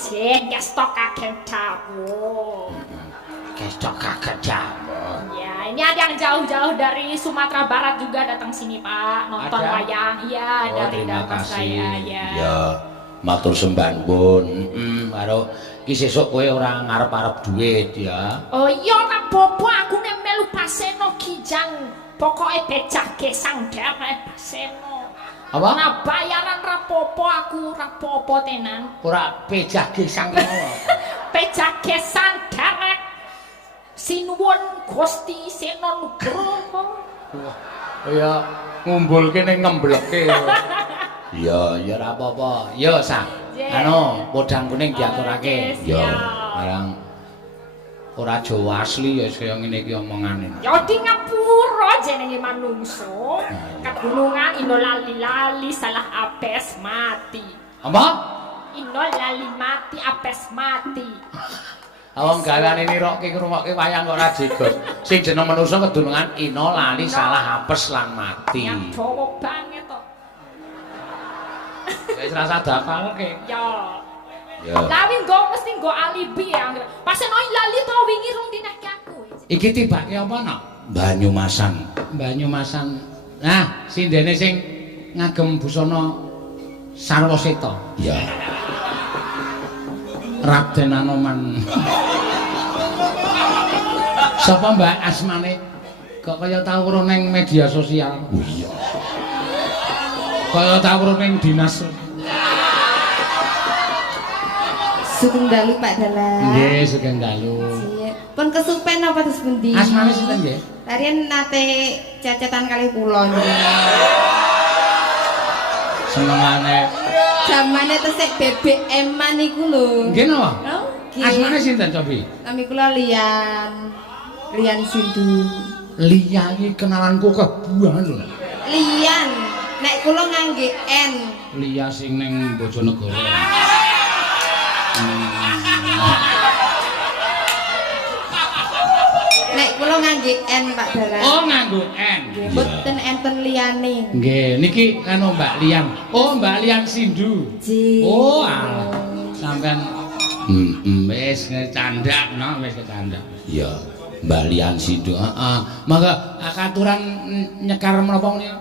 Jeng kestok kaget dawuh. Kestok kaget dawuh. Ya, ini ada yang jauh-jauh dari Sumatera Barat juga datang sini, Pak, nonton Ada? wayang. Iya, Oh, dari terima daerah kasih. saya, ya. Ya, matur sembah pun. Karo ki sesuk kowe ora ngarep-arep duit ya. Oh iya, ora apa-apa, aku nek melu paseno kijang. Pokoke becak gesang derek paseno. Apa? Nah, bayaran rapopo aku rapopo tenan. Ora pejah gesang ngono. Becak gesang derek. Sinuwun Gusti Sena Nugroho. Ya ngumbulke ning ngembleke. Ya, ya ora apa-apa. Ya, Sak. Anu, podang kuning diaturake. Ya. Barang ora Jawa asli ya kaya ngene iki omongane. Ya di ngapura jenenge manungsa. Kegunungan ino lali-lali salah apes mati. Apa? Ino lali mati apes mati. Wong gawane nirokke ngrungokke wayang kok ora jegos. Sing jeneng manungsa kedunungan ina lali salah apes lan mati. Ya dawa banget to. Wis rasa dapalke. Ya. Ya. Lawi mesti nggo alibi ya. Paseno lali to wingi rung dinake aku. Iki tibake apa no? Banyumasan. Banyumasan. Nah, sindene sing ngagem busana Sarwaseta. Ya. Raden Anoman. Sapa Mbak asmane? Kok kaya tau weruh ning media sosial. Oh iya. Kaya tau weruh ning dinas. Sugeng dalu Pak Dalang. Nggih, sugeng dalu. Pun kesupen apa terus pundi? Asmane sinten nggih? Tarian nate cecetan kali kula Senengane. Zamane tesik BBM-an iku lho. Nggih napa? Oh, nggih. Asmane sinten cobi? Nami kula Lian Sindu. Liya iki kenalanku kebuangan lho. Lian, nek kula ngangge N. Liya sing ning Bojonegoro. Nek kula ngangge N Pak Dalang. Oh, nganggo N. Nggih, mboten enten liyane. Nggih, niki anu Mbak Lian. Oh, Mbak Lian Sindu. Ji. Oh, alah. Sampean wis ngecandak no, wis kecandak. Iya, Mbak Lian Sindu. Heeh. Mangga akaturan nyekar menapa menika?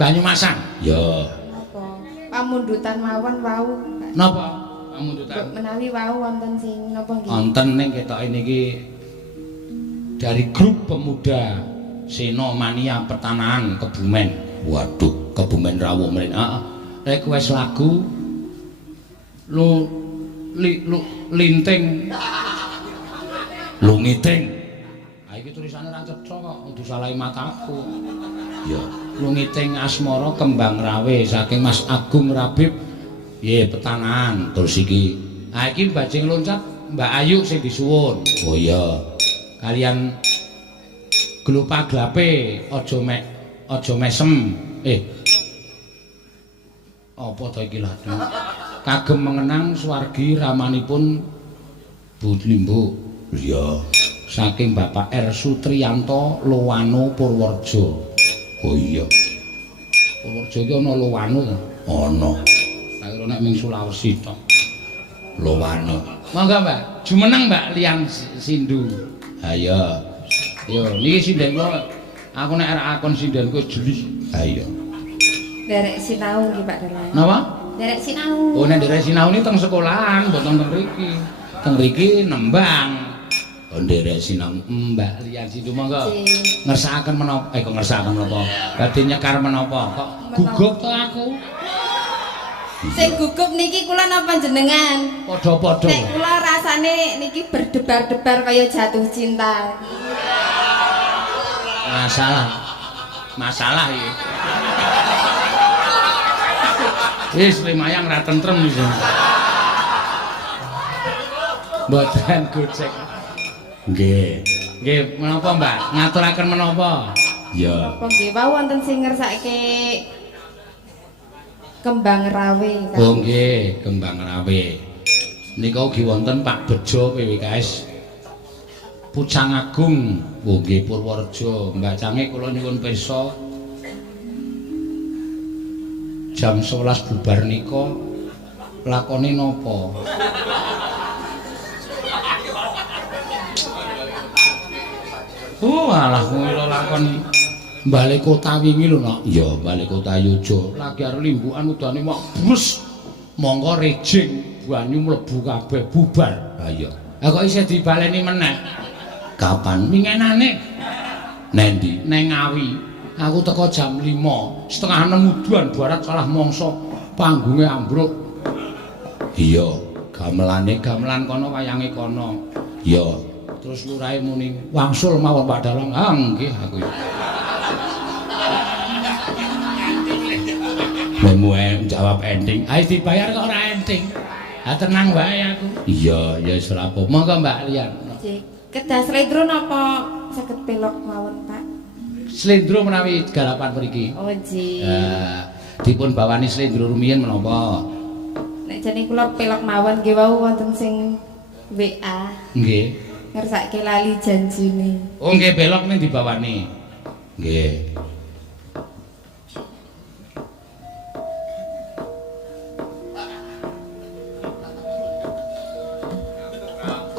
Banyumasan. Ya. Napa? Pamundutan mawon wau. Pak. Napa? Pamundutan. Menawi wau wonten sing napa nggih? Wonten ning ketoke niki dari grup pemuda Seno Mania Pertanahan Kebumen. Waduh, Kebumen rawuh mrene. Heeh. Request lagu linting. Lungiting. Ha iki tulisane ra cetha kok, kudu salahi mataku. Ya, lungiting asmara kembang rawe saking Mas Agung Rabib. Nggih, Petanahan. Terus iki. Ha iki bajing loncat Mbak Ayu sing disuwun. Oh iya. Kalian glupaglape aja mesem. Apa to iki lha? Kagem mengenang swargi ramanipun Bu Limbo. Iya. Saking Bapak R Sutriyanto Lowano Purworejo. Oh iya. Purworejo iki ana Lowano ta? Ana. Tak kira nek ming Sulawesi tok. Lowano. Monggo Mbak, jumeneng Mbak Lian Sindu. Ha iya. Yo, niki sinden kula. Aku nek arek akon sindenku jeli. Ha iya. Derek sinau nggih Pak Dalang. Napa? Derek sinau. Oh, nek derek sinau ini teng sekolahan, mboten teng mriki. Teng mriki nembang. Oh, derek sinau Mbak Lian Sindu monggo. Ngersakaken menapa? Kok ngersakaken menapa? Badhe nyekar menapa? Kok gugup to aku? Sing gugup niki kula napa jenengan? Padha-padha. Nek kula rasane niki berdebar-debar kaya jatuh cinta. Masalah iki. Wis lumayan ra tentrem iki. Mboten gojek. Nggih. Nggih, menapa Mbak? Ngaturaken menapa? Ya. Apa nggih wau wonten sing ngersake kembang rawe kan. Oh nggih, kembang rawe. Nika ugi wonten Pak Bejo PWKS Pucang Agung, nggih Purworejo. Mbak Cange kula nyuwun pirsa jam 11 bubar nika Lakone napa? Alah kuwi lho lakoni balik kota wingi lho nak. Iya, balik kota Yojo. Lagi arep limbukan udane mok brus. Monggo rejing banyu mlebu kabeh bubar. Ha iya. Lah kok isih dibaleni meneh? Kapan mingenane? Nendi? Neng Ngawi. Aku teko jam 5, setengah 6 udan barat salah mangsa panggunge ambruk. Iya, gamelan kono wayange kono. Iya. Terus lurahe muni wangsul mawon Pak Dalang. Ah nggih aku. Memu jawab ending. Ayo dibayar kok ora ending. Ah tenang wae aku. Iya, ya wis ora apa. Monggo Mbak Lian. Nggih. Kedah slendro napa saged pelok mawon, Pak? Slendro menawi garapan mriki. Oh, nggih. Dipun bawani slendro rumiyin menapa? Nek jane kula pelok mawon nggih wau wonten sing WA. Nggih. Ngersake lali janjine. Oh nggih belok ning dibawani. Nggih.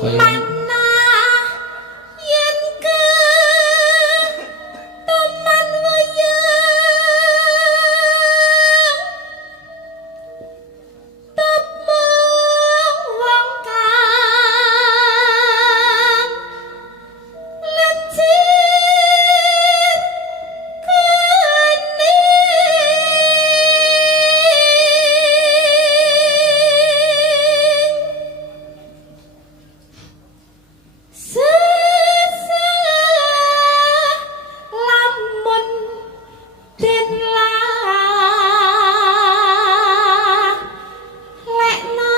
Mana yen ke teman wayang tepung wong kang lecir lamun den lekna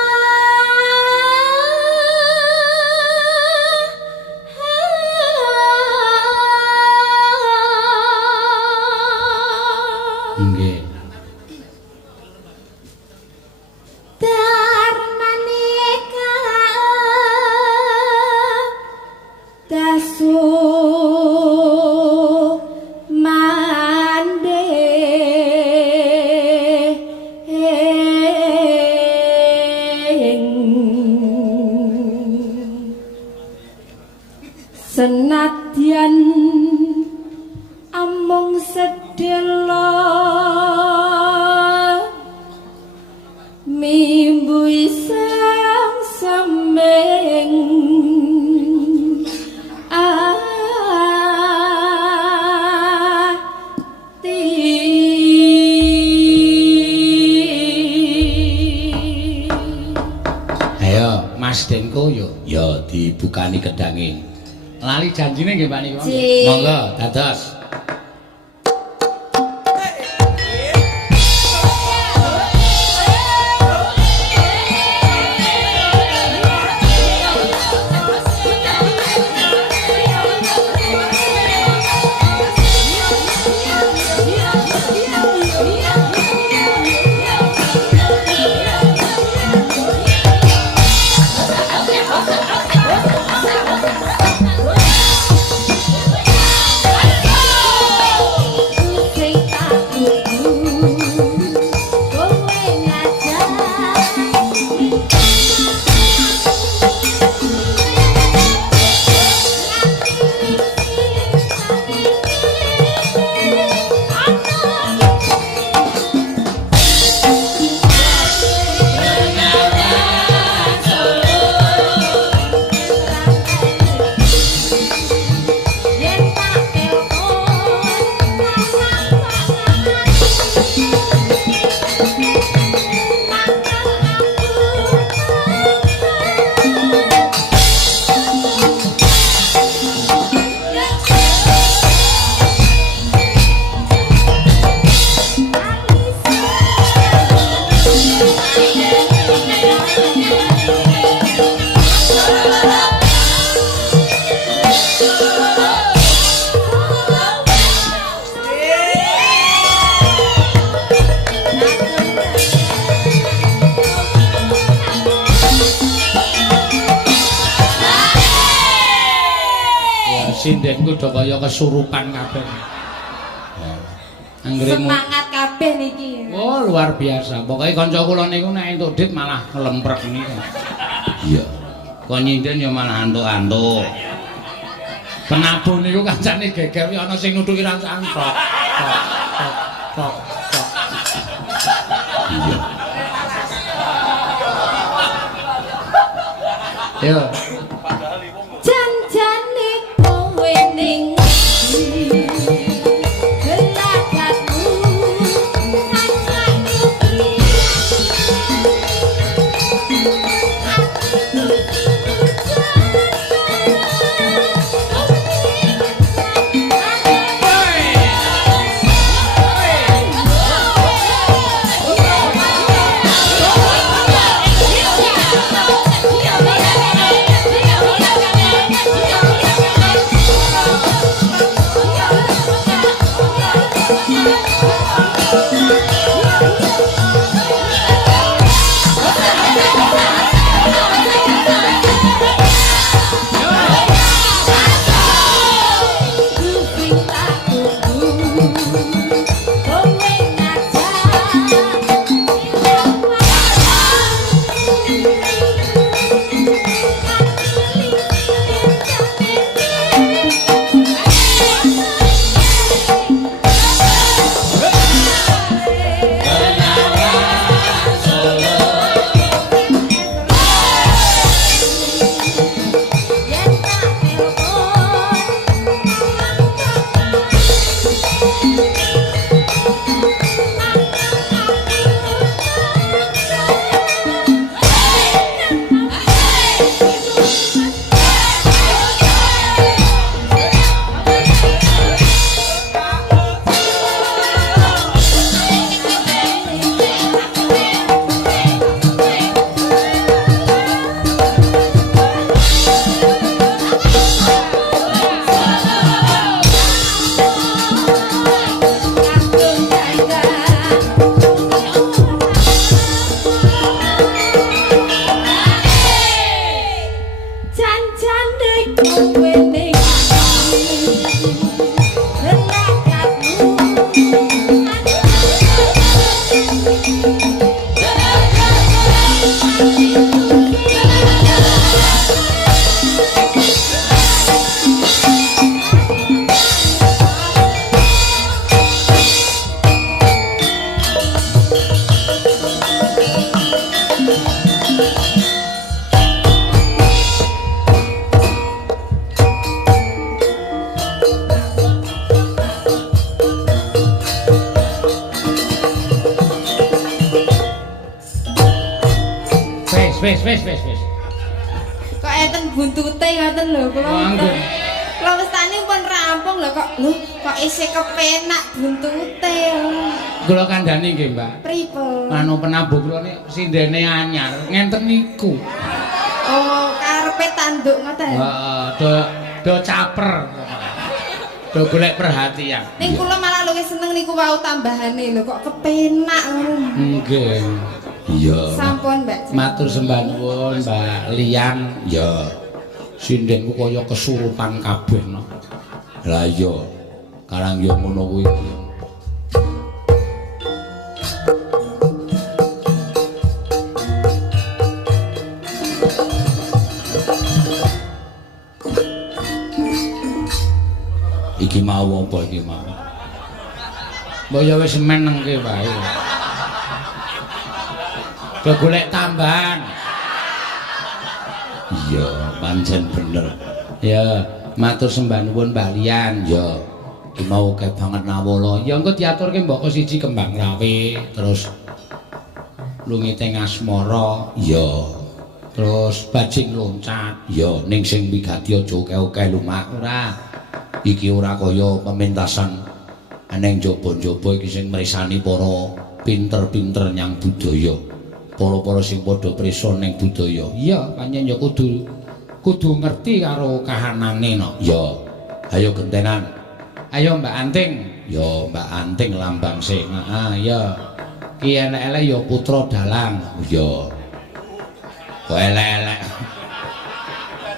Nggih. Darmanika dasu mande senadyan amung sedelo mimbu isang semeng ati Ayo Mas Denko yo dibukani kedange. Lali janjine nggih Pak niku. Ji. Monggo dados. Sindenku do kaya kesurupan kabeh. Semangat kabeh niki. Oh, luar biasa. Pokoke kanca kula niku nek entuk dit malah ngelemprek niku. Iya. Kok nyinden ya malah antuk-antuk. Penabuh niku kancane geger ya ana sing nuthuki rancaan tok. Tok. Iya. Yo. Janjane kowe ning Wis. Kok enten buntute ngoten lho kula. Kula wis tani pun rampung lho kok isih kepenak buntute. Kula kandhani nggih, Mbak. Pripun? Anu penabuh kula nek sindene anyar ngenten niku. Oh, karepe tanduk ngoten. Heeh, do caper. Do golek perhatian. Ning kula malah luwih seneng niku wau tambahane lho kok kepenak ngono. Nggih. Iya. Sampun, Mbak. Matur sembah nuwun, Mbak Lian. Ya. Sindenku kaya kesurupan kabeh no. Lah iya. Karang yo ngono kuwi. Iki mau apa iki mau? Mbok ya wis menengke wae. Do golek tambahan. Iya, pancen bener. Ya, matur sembah nuwun Mbak Lian. Ya, iki mau akeh banget nawala. Ya engko diaturke mbok siji kembang rawe, terus lungiteng asmara. Ya. Terus bajing loncat. Ya, ning sing wigati aja oke-oke lumak ora. Iki ora kaya pementasan aneng jaba-jaba iki sing mrisani para pinter-pinter nyang budaya. Para-para sing padha prisa ning budaya. Iya, pancen ya kudu ngerti karo kahanane no. Ya. Ayo gentenan. Ayo Mbak Anting. Ya Mbak Anting lambang sing. Heeh, ya. Ki elek-elek ya putra dalang. Ya. Kok elek-elek.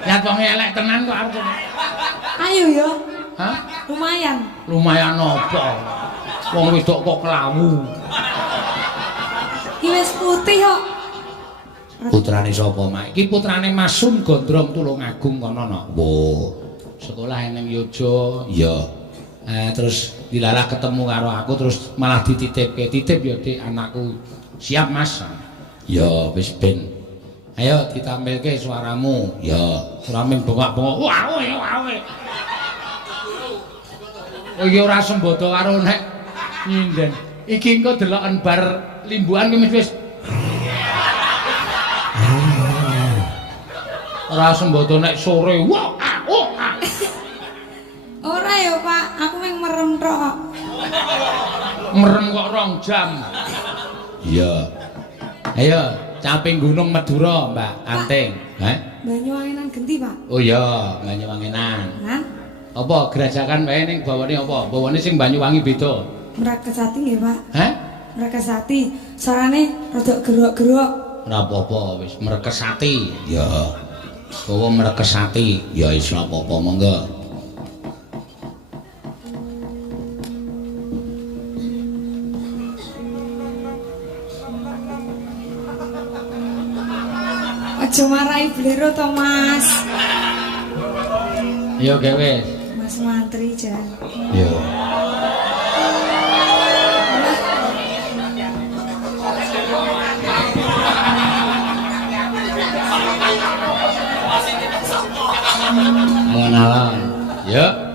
Lihat wong elek tenan kok arep. Ayo ya. Hah? Lumayan. Lumayan apa? Wong wedok kok kelawu. Iki wis putih kok. Putrane sapa, Mak? Iki putrane Mas Sun Gondrong Tulungagung kono no. Wo. Sekolah ning Yojo. Iya. Terus dilalah ketemu karo aku terus malah dititipke. Titip ya Dik anakku. Siap Mas. Ya wis ben. Ayo ditampilke suaramu. Ya, suaramu bengak-bengok. Wawe. Iki ora sembodo karo nek nyinden. Iki engko deloken bar limbuhan ki wis ora sembodo nek sore. Ora ya, Pak. Aku mung merem tok kok. Merem kok 2 jam. Iya. Ayo, caping Gunung Madura, Mbak Anting. Banyuwangenan genti, Pak. Oh iya, Banyuwangenan. Hah? Apa gerajakan wae ning bawane apa? Bawane sing Banyuwangi beda. Mrakesati nggih, Pak. Hah? Mrakesati. Suarane rada gerok-gerok. Ora apa-apa, wis Mrekesati. Ya. Bawa Mrekesati. Ya wis ora apa-apa, monggo. Aja marahi blero to, Mas. Yo gawe. Mas Mantri jan. Yo. Alon-alon. Yo.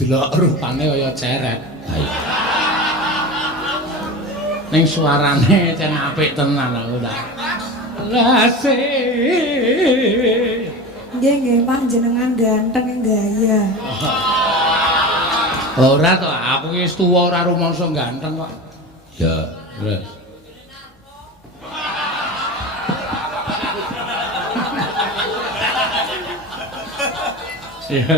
Delok rupane kaya ceret. Ning suarane cen apik tenan aku ta. Lase. Nggih, panjenengan ganteng gaya. Ora to, aku wis tuwa ora rumangsa ganteng kok. Ya, terus. Ya.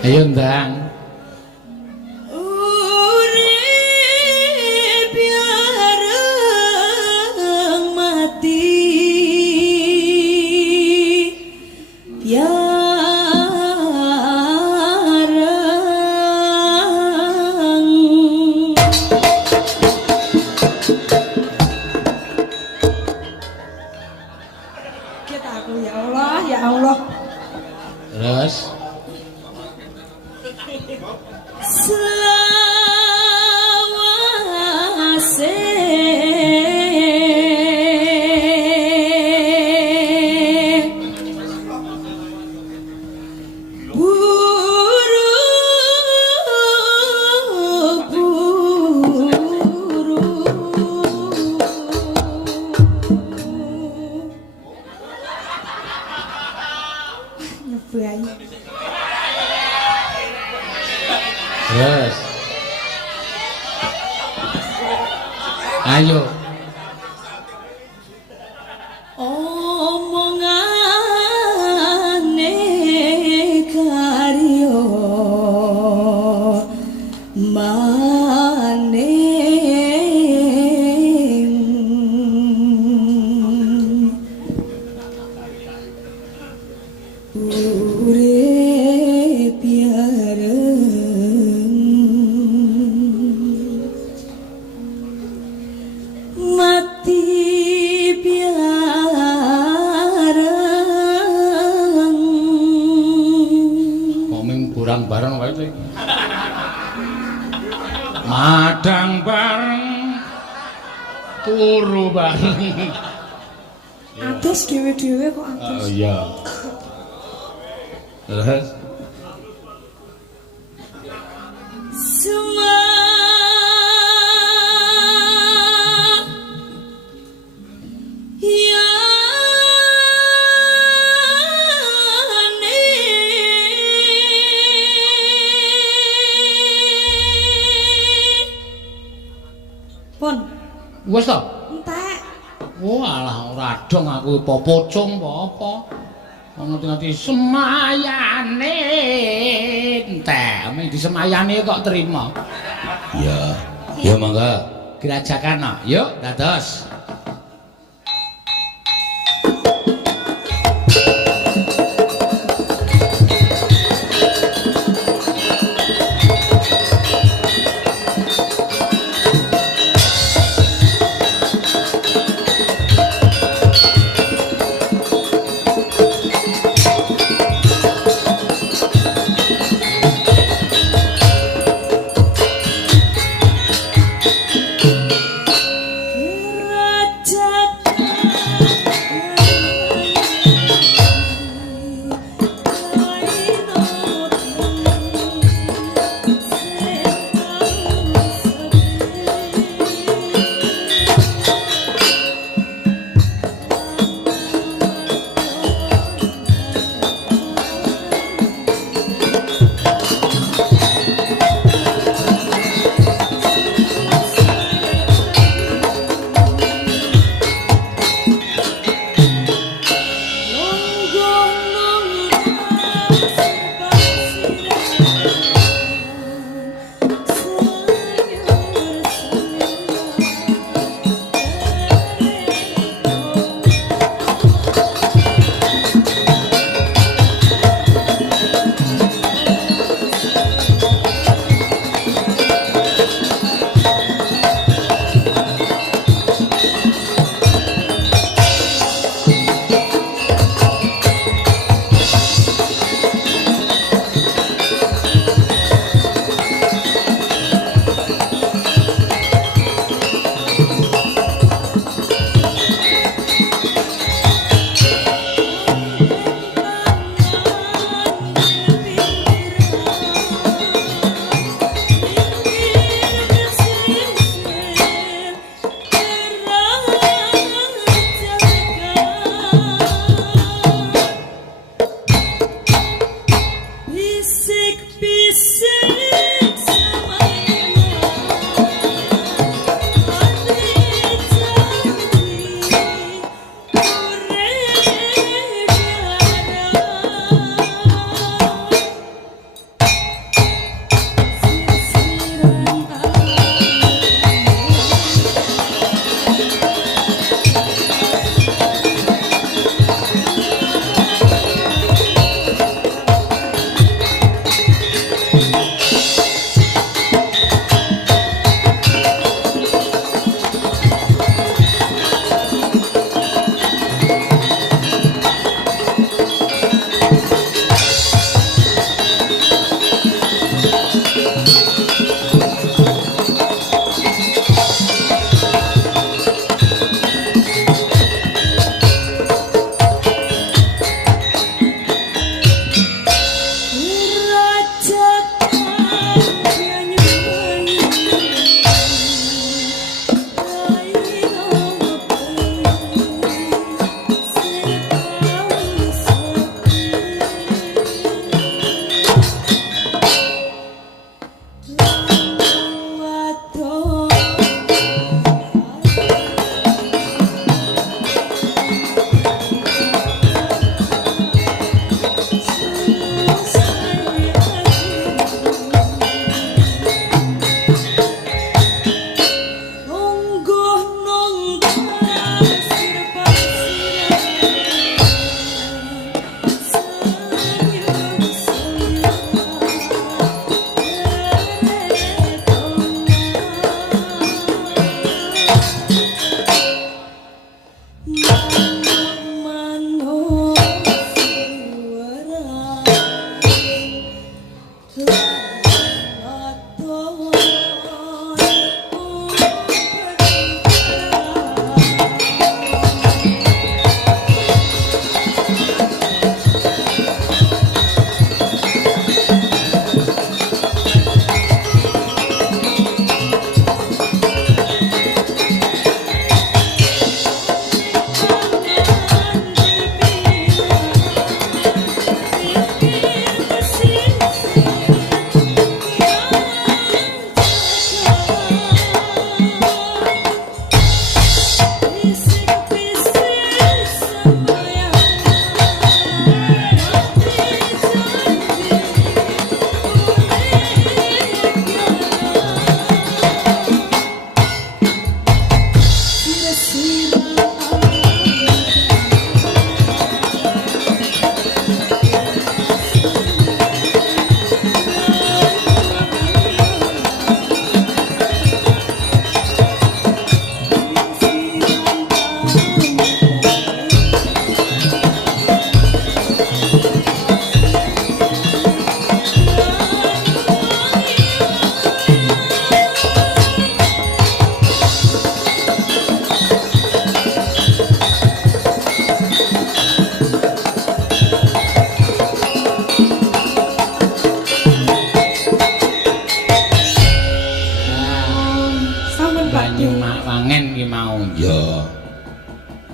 Ayo ndang. Urip bareng mati. Kita aku ya Allah, ya Allah. Terus Selawase nyebai. Terus. Ayo. Omongane karyo maning urip yareng mati biareng. Komeng kurang bareng wae to. Madang bareng Turu bareng. Atus dhewe-dhewe kok atus. Oh iya. Terus Semua Pun. wis to? Entek. Walah ora dong aku apa pocong apa. Ngerti-ngerti semayane entek, mung disemayane kok terima. Ya, ya mangga. Gerajakan no. Yuk, dados. Kira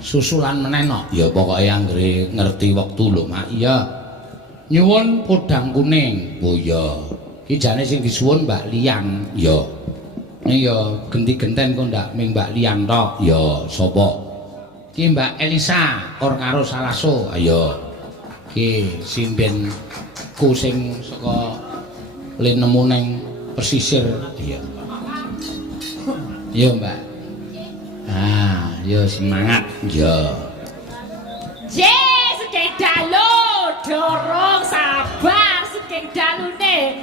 susulan meneh no. Ya pokoke anggere ngerti wektu lho, Mak. Iya. Nyuwun podang kuning. Oh iya. Iki jane sing disuwun Mbak Lian. Ya. Iya, genti-genten kok ndak ming Mbak Lian tok. Ya, sapa? Ki Mbak Elisa or karo Salaso. Ayo. Ki sinden ku sing saka linemu ning pesisir. Iya. Iya, Mbak. Ah, yo semangat. Yo. Yes, sugeng dalu, dorong sabar sugeng dalune.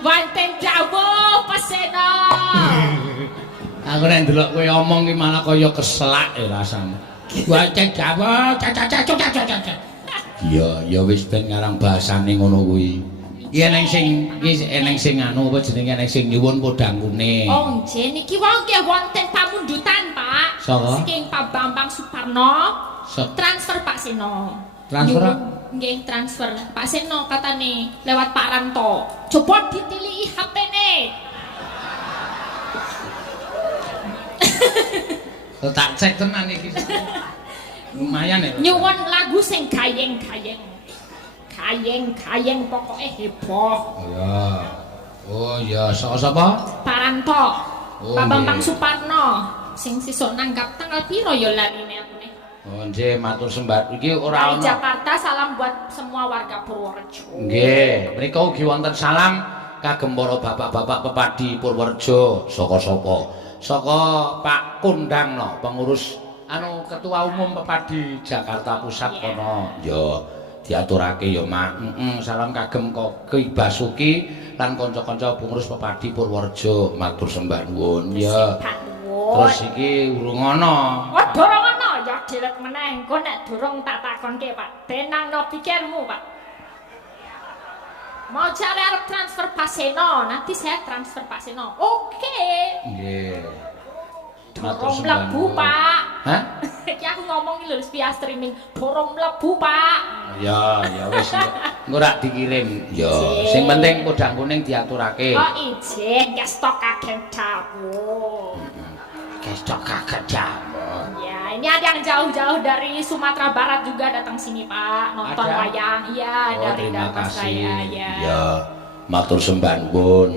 Wonten dawuh pesena. Aku nek ndelok kowe omong ki malah kaya keselak rasane. Wonten dawuh, iya, ya wis ben ngarang basane ngono kuwi. Iki eneng sing anu apa jenenge eneng sing nyuwun podang kuning. Oh, nggih niki wau nggih wonten pamundutan, Pak. Saka? Saking Pak Bambang Suparno. Transfer Pak Seno. Transfer? Nggih, transfer. Pak Seno katane lewat Pak Ranto. Coba ditiliki HP-ne. Tak cek tenan iki. Lumayan ya. Nyuwun lagu sing gayeng-gayeng. Gayeng-gayeng pokoke heboh. Iya. Oh iya, sapa? Paranto. Oh, Pak Bambang nggih. Suparno sing sesuk nanggap tanggal piro ya laline aku nih. Oh nggih, matur sembah. Iki ora Dari ono. Jakarta salam buat semua warga Purworejo. Nggih, menika ugi wonten salam kagem para bapak-bapak pepadi Purworejo. Saka sapa? Saka Pak Kundang pengurus anu ketua umum pepadi Jakarta Pusat kono. Ya diaturake ya Mak. Salam kagem Ki Basuki lan kanca-kanca pengurus pepadi Purworejo. Matur sembah nuwun. Ya. Terus iki urung ana. Oh, durung ana ya dilet meneh. Engko nek durung tak takonke, Pak. Tenangno pikirmu, Pak. Mau cari arep transfer Pak Seno, nanti saya transfer Pak Seno. Oke. Nggih. Matur Durung sembah mlebu, nuwun. Pak. Hah? Iki aku ngomong iki lho via streaming. Durung mlebu, Pak. Ya, ya wis engko rak dikirim. Ya, Izin. sing penting podang kuning diaturake. Oh, izin, ya stok kaget dawuh. Kestok kaget jamu. Ya, ini ada yang jauh-jauh dari Sumatera Barat juga datang sini, Pak, nonton Ada? wayang. Iya, Oh, dari terima daerah kasih. saya, ya. Ya, matur sembah nuwun.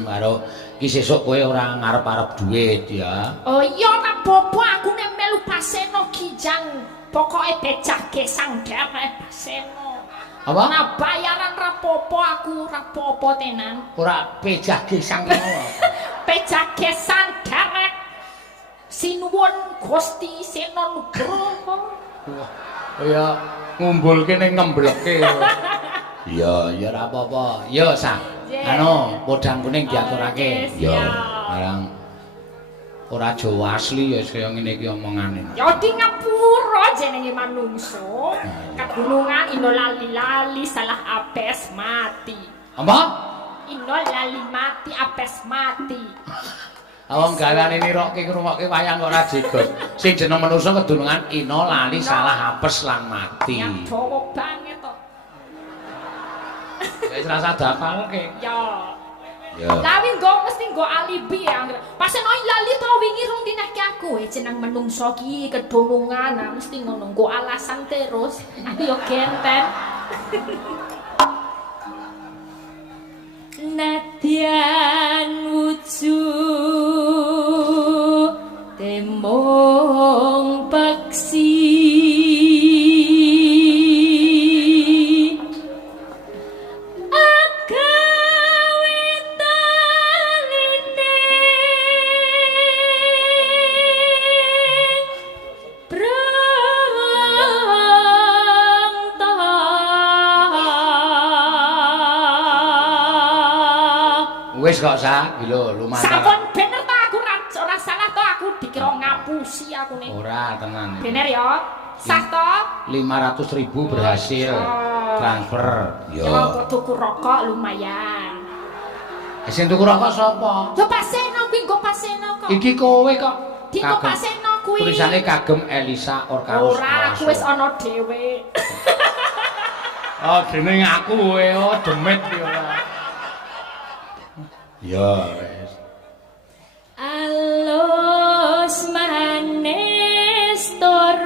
Karo iki sesuk kowe ora ngarep-arep duit ya. Oh iya, ora apa-apa, aku nek melu Paseno kijang. Pokoke becak gesang derek Paseno. Apa? Nah, bayaran rapopo aku, rapopo tenan. Ora pejah gesang ngono. Becak gesang derek. Sinuwun Gusti Seno Nugroho. Ya ngumpulke ning ngembleke. Iya, ya ora apa-apa. Ya, Sak. Anu, podang kuning diaturake. Oh, Ya, siap. barang ora Jawa asli ya kaya ngene iki omongane. Ya di ngapura jenenge manungsa. Kadunungan ino lali-lali salah apes mati. Apa? Ino lali mati apes mati. Awang gawane nirokke ngrungokke wayang kok ora jegos. Sing jeneng manungsa kedunungan ina lali salah apes lan mati. Ya dawa banget to. Wis rasa dapalke. Ya. Ya. Lawi nggo mesti nggo alibi ya. Pas eno lali to wingi rung dinake aku jeneng menungsa ki kedunungan nah mesti ngono nggo alasan terus. Aku yo genten. Nadyan wujud temong paksi agawe taline Wis kok Sak, lho lumayan. sampun bener ta aku ora salah to aku dikira ngapusi aku nih. Ora tenan. Bener ya? Sah to? 500.000 berhasil transfer. Ya Ya. kok tuku rokok lumayan. Sing tuku rokok sapa? Yo Paseno kuwi nggo Paseno kok. Iki kowe kok. Dino Kagem- Paseno kuwi. Tulisane kagem Elisa Orkarus. Ora aku wis ana dhewe. Oh, gene aku kowe oh demit ki ora. Ya wis. Alus manes tur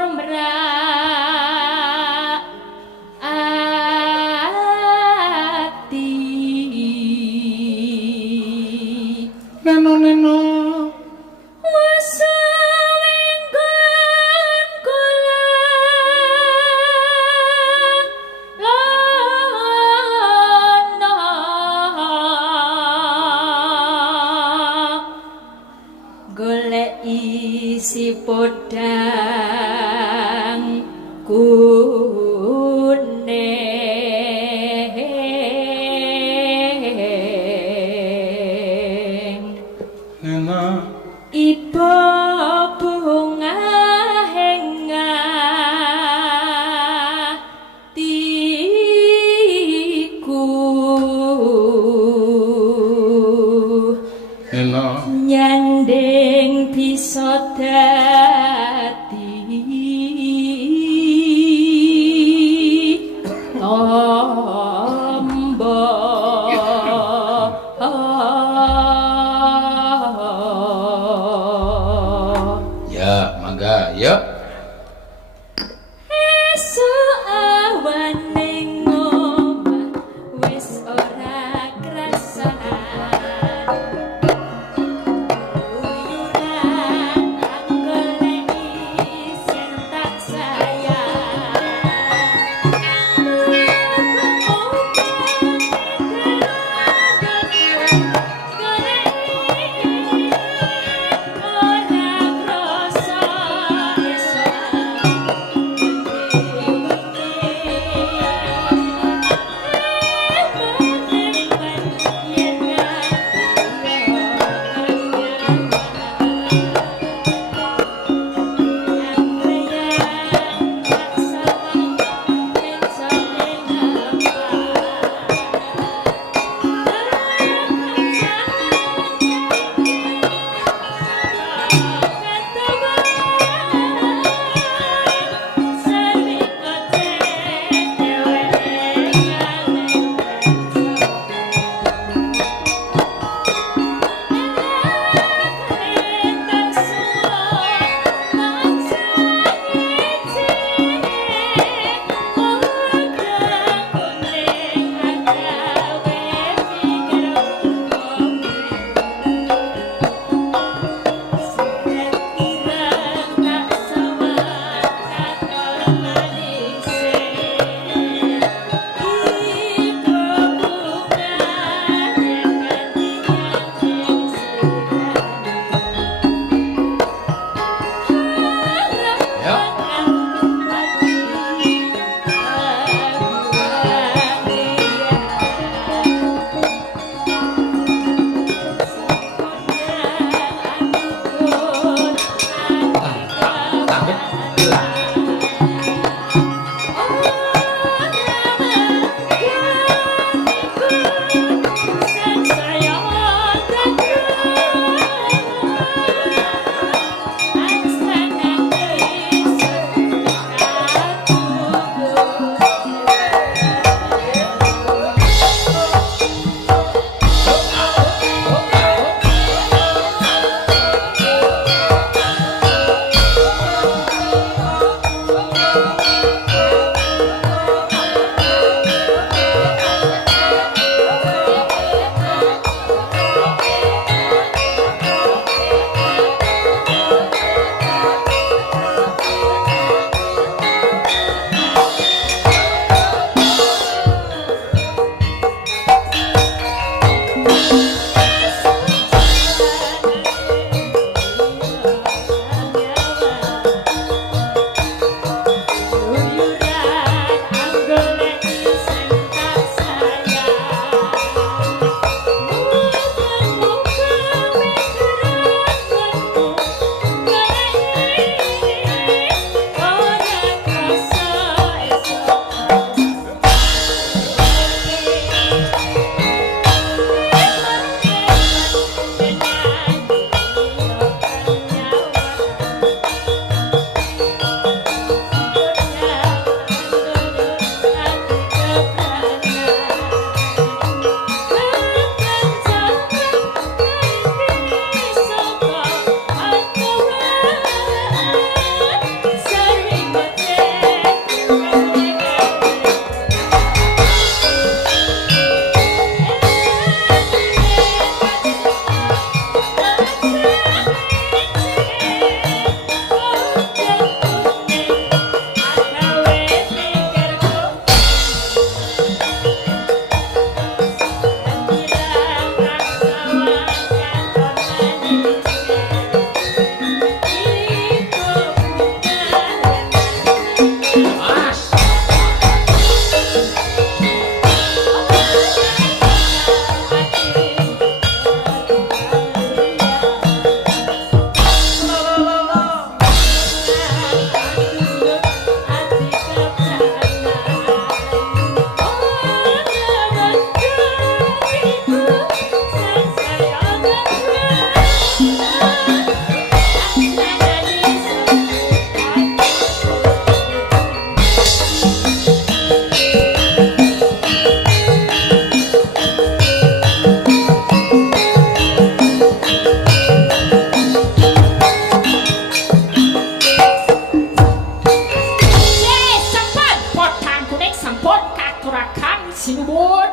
Sinuwun.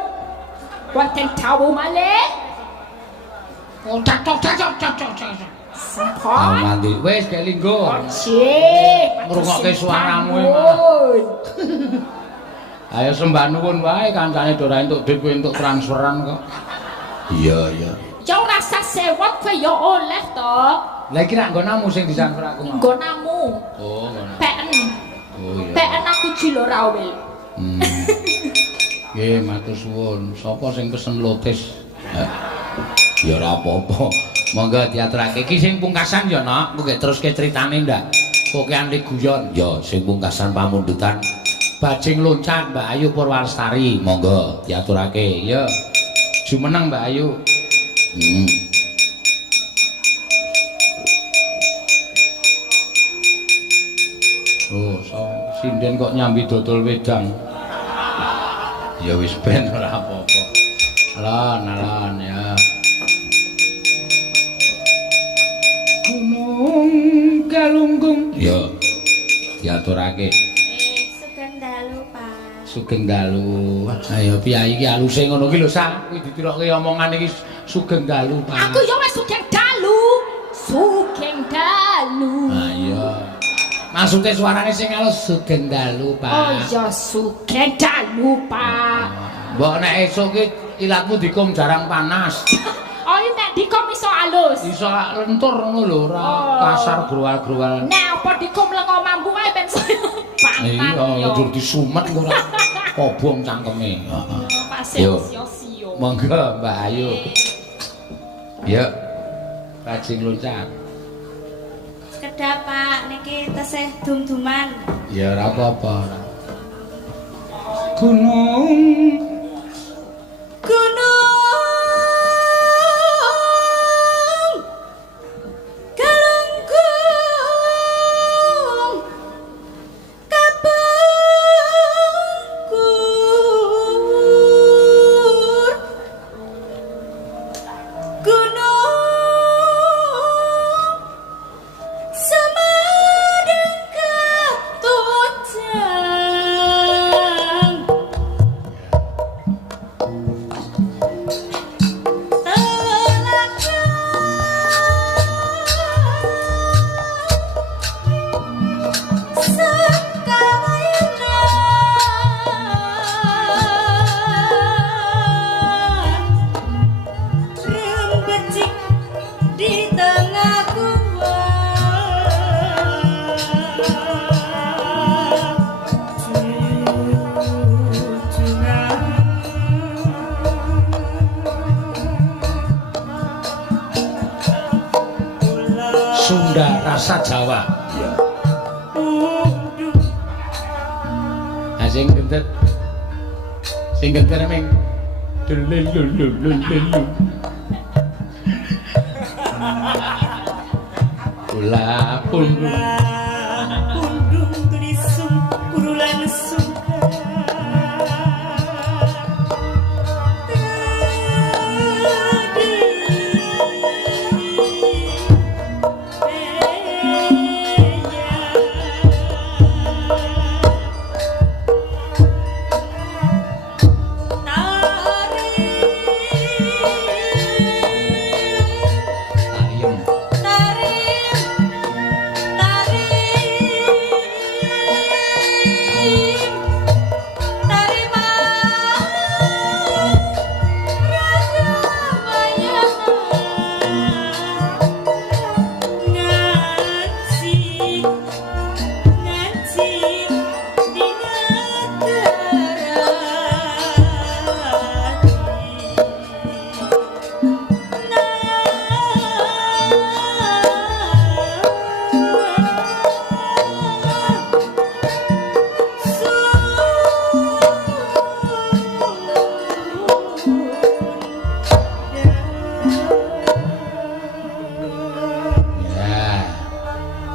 Wonten dawuh malih. Oh, cak. Sampun. Mandi wis gek linggo. Nggih. Ngrungokke suaramu Ayo sembah nuwun wae kancane ora entuk duit kowe entuk transferan kok. Iya. Ya ora usah sewot kowe ya oleh to. Lah iki rak nggonamu sing ditransfer aku mau. Nggonamu. Oh, ngono. Peken. Oh iya. Peken aku jilo ra wil. Nggih, matur suwun. Sapa sing pesen lotis? Ya ora apa-apa. Monggo diaturake. Iki sing pungkasan ya, Nak. Kowe teruske critane ndak? Kowe anti guyon. Ya, sing pungkasan pamundutan Bajing Loncat Mbak Ayu Purwastari. Monggo diaturake. Ya. Jumeneng Mbak Ayu. Oh, sinden kok nyambi dodol wedang. Ya wis ben ora apa-apa. Alon ya. Gunung Galunggung. Ya. Diaturake. Sugeng dalu, Pak. Sugeng dalu. Ayo piyai iki aluse ngono ki lho, Sa. Kuwi ditirokke omongan iki sugeng dalu, Pak. Aku ya wis sugeng dalu. Sugeng dalu. Ah iya. Maksudnya suaranya sing halus sugeng dalu, Pak. Oh ya sugeng dalu, Pak. Mbok nek esuk ki ilatmu dikum jarang panas. Oh nek dikom iso alus. Iso lentur ngono lho, ora kasar gruwal-gruwal. Nek apa dikom lengo mampu wae ben saya pantang. Iya, njur disumet ora kobong cangkeme. Heeh. Pasir sio-sio. Monggo Mbak Ayu. Yuk. Bajing Loncat. Sekedap, Pak, niki tesih dum-duman. Ya ora apa-apa. Gunung Galunggung kapungkur gunung Semadang ketunjang di tengah gua Sunda rasa Jawa. Sing genter. Sing genter ming. Delelululululu. Kula pundung tulisum kurulan suka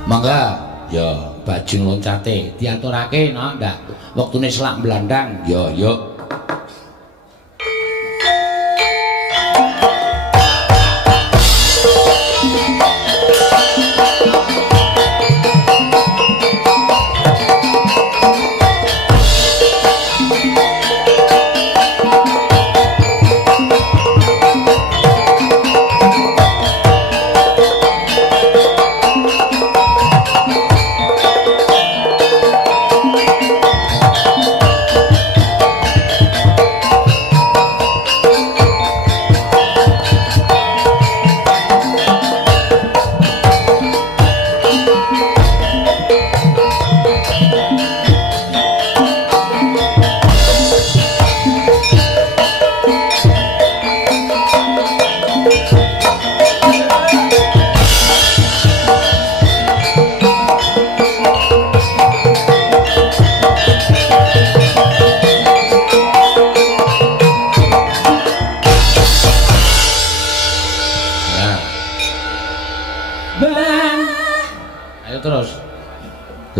Mangga, ya Bajing Loncate diaturake no ndak wektune selak blandang. Ya, yuk.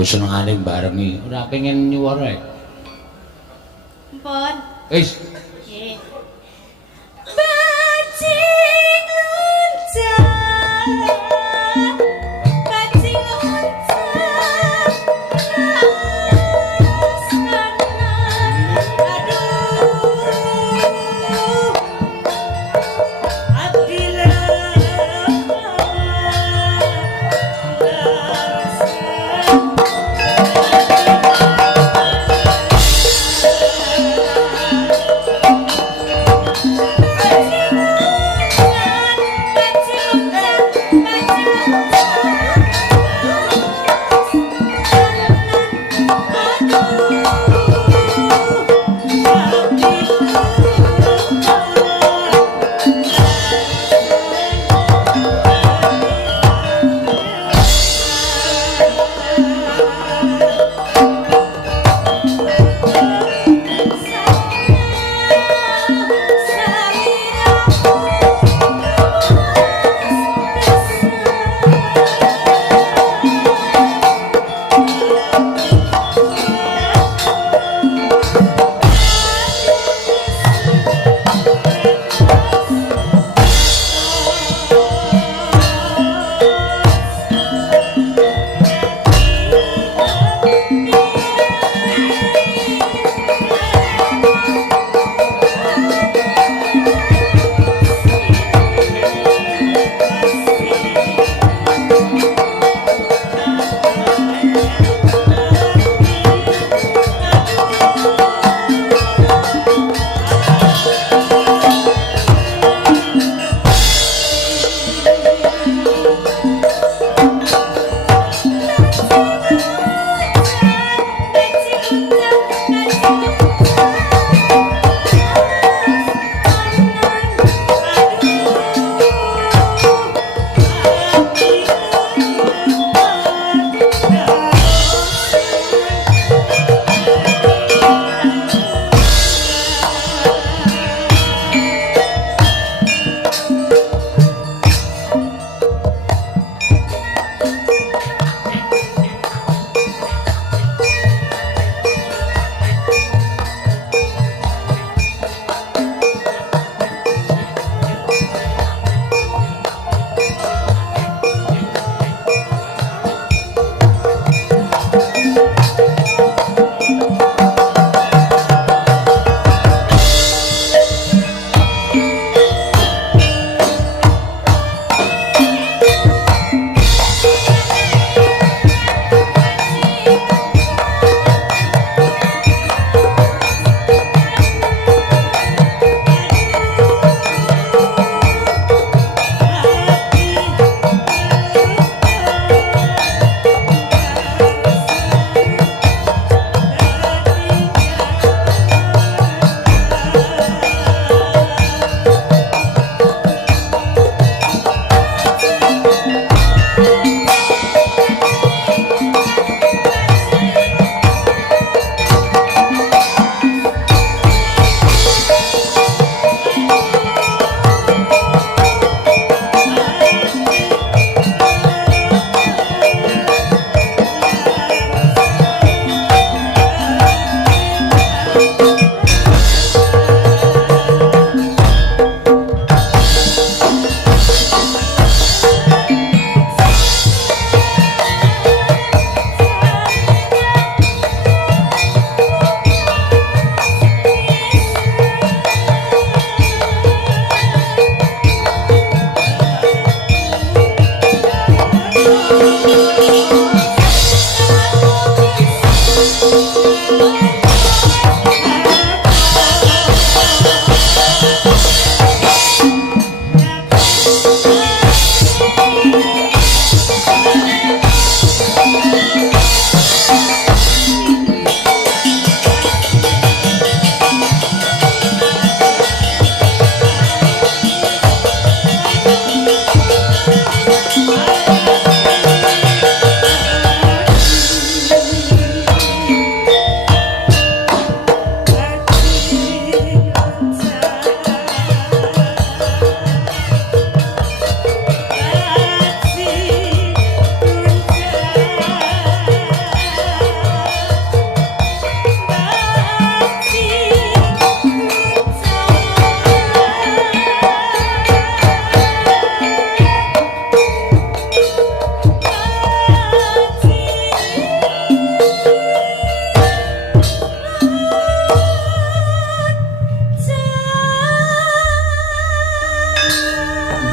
senengane barengi. Ora pengen nyuwara ae. Pun. Wis. Nggih. Bajing loncat. Bajing loncat.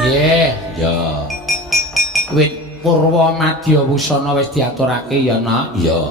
Nggih. Ya. Wit Purwa Madya Wusana wis diaturake ya, Nak. Ya.